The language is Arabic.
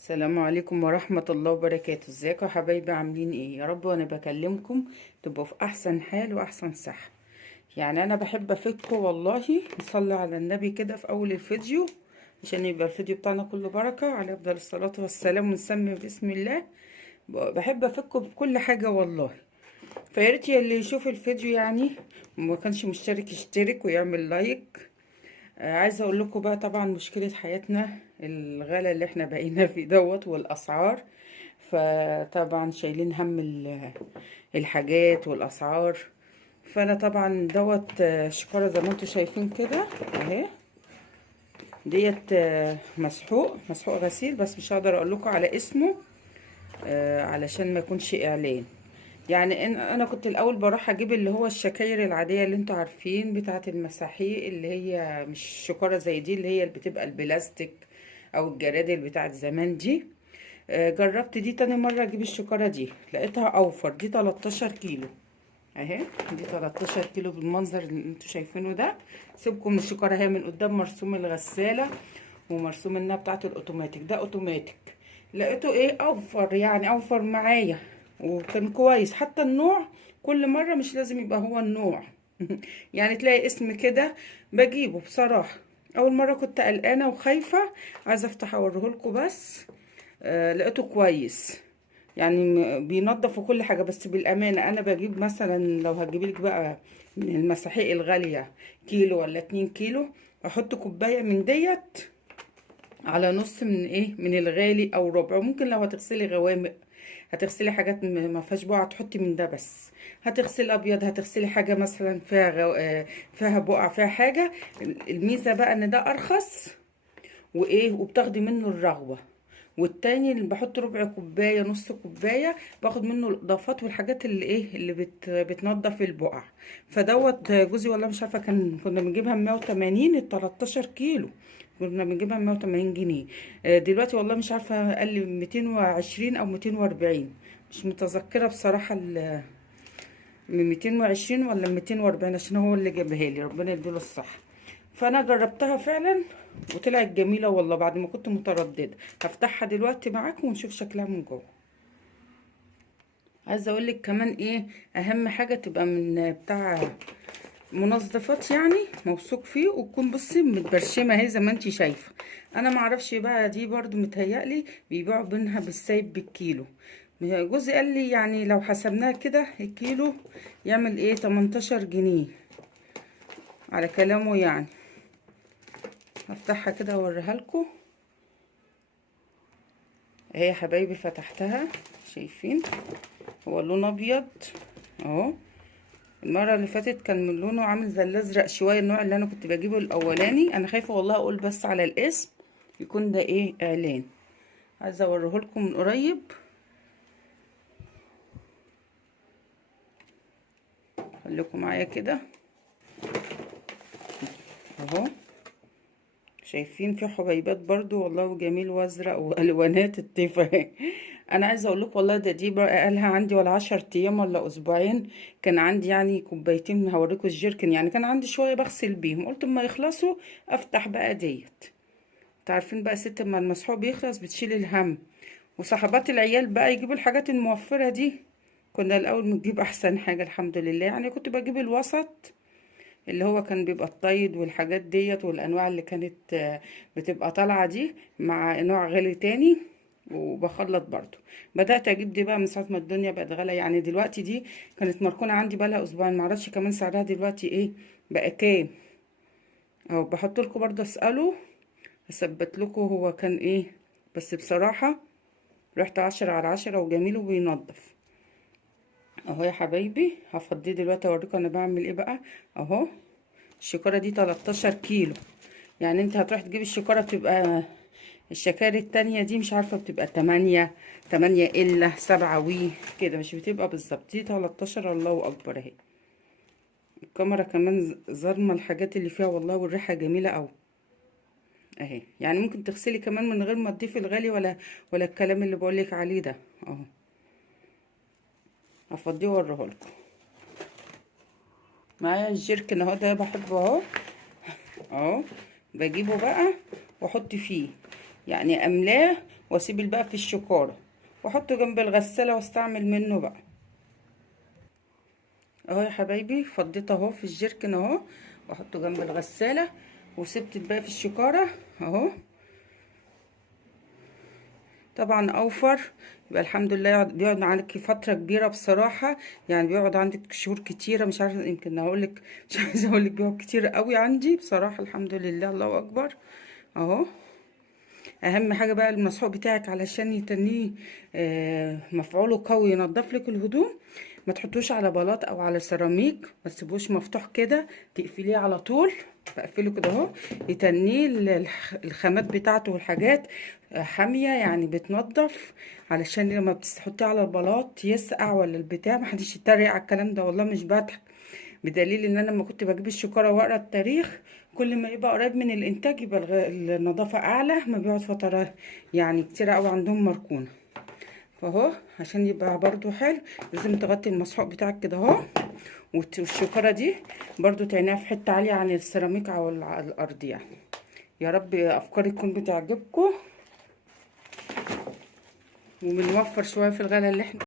السلام عليكم ورحمة الله وبركاته. ازيكم يا حبايبي؟ عاملين ايه يا رب؟ وانا بكلمكم تبقوا في احسن حال واحسن صحة. يعني انا بحب افيدكم والله. نصلي على النبي كده في اول الفيديو عشان يبقى الفيديو بتاعنا كله بركة، عليه افضل الصلاة والسلام، ونسمي بسم الله. بحب افيدكم بكل حاجة والله. فياريت اللي يشوف الفيديو يعني وما كانش مشترك يشترك ويعمل لايك. عايزه اقول لكم بقى، طبعا مشكله حياتنا الغلا اللي احنا بقينا فيه دوت والاسعار. فطبعا شايلين هم الحاجات والاسعار. فانا طبعا دوت شكاره زي ما انتم شايفين كده اهي. ديت مسحوق مسحوق غسيل، بس مش هقدر اقول لكم على اسمه علشان ما يكونش اعلان. يعني انا كنت الاول بروح اجيب اللي هو الشكاير العاديه اللي انتوا عارفين بتاعه المساحيق، اللي هي مش شكاره زي دي، اللي هي اللي بتبقى البلاستيك او الجرادل بتاعه زمان دي. جربت دي تاني مره اجيب الشكاره دي، لقيتها اوفر. دي 13 كيلو اهي. دي 13 كيلو بالمنظر اللي انتوا شايفينه ده. سيبكم من الشكاره، هي من قدام مرسوم الغساله ومرسوم انها بتاعه الاوتوماتيك، ده اوتوماتيك. لقيته ايه اوفر، يعني اوفر معايا وكان كويس. حتى النوع كل مرة مش لازم يبقى هو النوع يعني تلاقي اسم كده بجيبه بصراحة. اول مرة كنت قلقانة وخايفة، عايزة افتح اوريهولكوا بس. لقيته كويس، يعني بينضف وكل حاجة. بس بالأمانة أنا بجيب مثلا لو هجيبلك بقى من المساحيق الغالية كيلو ولا 2 كيلو، أحط كوباية من ديت على نص من ايه، من الغالي او ربع. ممكن لو هتغسلي غوامق، هتغسلي حاجات ما فيهاش بقع، تحطي من ده بس. هتغسلي ابيض، هتغسلي حاجه مثلا فيها فيها بقع، فيها حاجه. الميزه بقى ان ده ارخص وايه، وبتاخدي منه الرغوه. والتاني اللي بحط ربع كوبايه نص كوبايه، باخد منه الاضافات والحاجات اللي ايه، اللي بتنضف البقع. فدوت جوزي والله مش عارفه، كنا بنجيبها 180 ال 13 كيلو، كنا بنجيبها 180 جنيه. دلوقتي والله مش عارفه، قال لي 220 او 240. مش متذكره بصراحه من 220 ولا 240، عشان هو اللي جابها لي، ربنا يديله الصحه. فانا جربتها فعلا وطلعت جميله والله، بعد ما كنت متردده. هفتحها دلوقتي معاكم ونشوف شكلها من جوه. عايزه اقول لك كمان ايه، اهم حاجه تبقى من بتاع منظفات يعني موثوق فيه، وتكون بصي متبرشمه اهي زي ما انتي شايفه. انا معرفش بقى، دي برضو متهيألي بيبيعوا بينها بالسايب بالكيلو. جوزي قال لي يعني لو حسبناها كده الكيلو يعمل ايه، 18 جنيه، على كلامه يعني. هفتحها كده اوريها لكم اهي يا حبايبي. فتحتها، شايفين هو لون ابيض اهو. المره اللي فاتت كان من لونه عامل زي الازرق شويه، النوع اللي انا كنت بجيبه الاولاني. انا خايفه والله اقول بس على الاسم يكون ده ايه، اعلان. عايزه اوريهولكم من قريب. خليكم معايا كده اهو. شايفين في حبيبات برضو والله جميل، وازرق والوانات التفاهه. انا عايزه اقول لكم والله، دي بقالها عندي ولا 10 ايام ولا اسبوعين. كان عندي يعني كوبايتين، هوريكم الجيركن يعني، كان عندي شويه بغسل بيهم، قلت اما يخلصوا افتح بقى ديت. تعرفين بقى ست، اما المسحوق بيخلص بتشيل الهم. وصحبات العيال بقى يجيبوا الحاجات الموفره دي. كنا الاول بنجيب احسن حاجه الحمد لله، يعني كنت بجيب الوسط اللي هو كان بيبقى الطيد والحاجات ديت، والانواع اللي كانت بتبقى طالعه دي، مع نوع غالي تاني. وبخلط برضو. بدات اجيب دي بقى من ساعه ما الدنيا بقت غاليه. يعني دلوقتي دي كانت مركونه عندي بقى لها اسبوعين، معرفش كمان سعرها دلوقتي ايه بقى كام. اهو بحط لكم برضه، اساله اثبت لكم هو كان ايه. بس بصراحه ريحته 10 على 10 وجميل وبينضف. اهو يا حبايبي، هفضيه دلوقتي اوريكم انا بعمل ايه بقى. اهو الشكاره دي 13 كيلو. يعني انت هتروح تجيب الشكاره، بتبقى الشكارة التانية دي مش عارفة بتبقى 8 إلا 7 وي كده، مش بتبقى بالظبط. دي 13، الله أكبر اهي. الكاميرا كمان ظالمة الحاجات اللي فيها والله، والريحة جميلة أوي اهي. يعني ممكن تغسلي كمان من غير ما تضيفي الغالي ولا الكلام اللي بقولك عليه ده اهو. هفضيه واوريهولكم. معايا الجيركن اهو، ده بحبه اهو. اهو بجيبه بقى واحط فيه، يعني املاه واسيب الباقي في الشكاره واحطه جنب الغساله واستعمل منه بقى. اهو يا حبايبي فضيت اهو في الجيركن اهو، واحطه جنب الغساله وسبت الباقي في الشكاره اهو. طبعا اوفر، يبقى الحمد لله بيقعد معاكي فتره كبيره بصراحه، يعني بيقعد عندك شهور كتيره، مش عارفه يمكن هقولك مش عايزه اقولك بيقعد كتير قوي عندي بصراحه، الحمد لله الله اكبر اهو. اهم حاجه بقى المسحوق بتاعك علشان يتنيه مفعوله قوي ينضف لك الهدوم، ما تحطوش على بلاط او على سيراميك، ما تسيبوش مفتوح كده، تقفليه على طول. بقفله كده اهو يتنيه الخامات بتاعته والحاجات حاميه يعني بتنضف، علشان لما بتحطيه على البلاط يسقع ولا البتاع. ما حدش يتريق على الكلام ده والله مش بضحك، بدليل ان انا لما كنت بجيب الشكاره واقرا التاريخ كل ما يبقى قريب من الانتاج يبقى النظافه اعلى، ما بيقعد فتره يعني كتير قوي عندهم مركونه. فاهو عشان يبقى برضو حلو لازم تغطي المسحوق بتاعك كده اهو، والشكاره دي برضو تعينيها في حته عاليه عن السيراميك او الارض يعني. يا رب افكاري تكون بتعجبكم، وبنوفر شويه في الغلا اللي احنا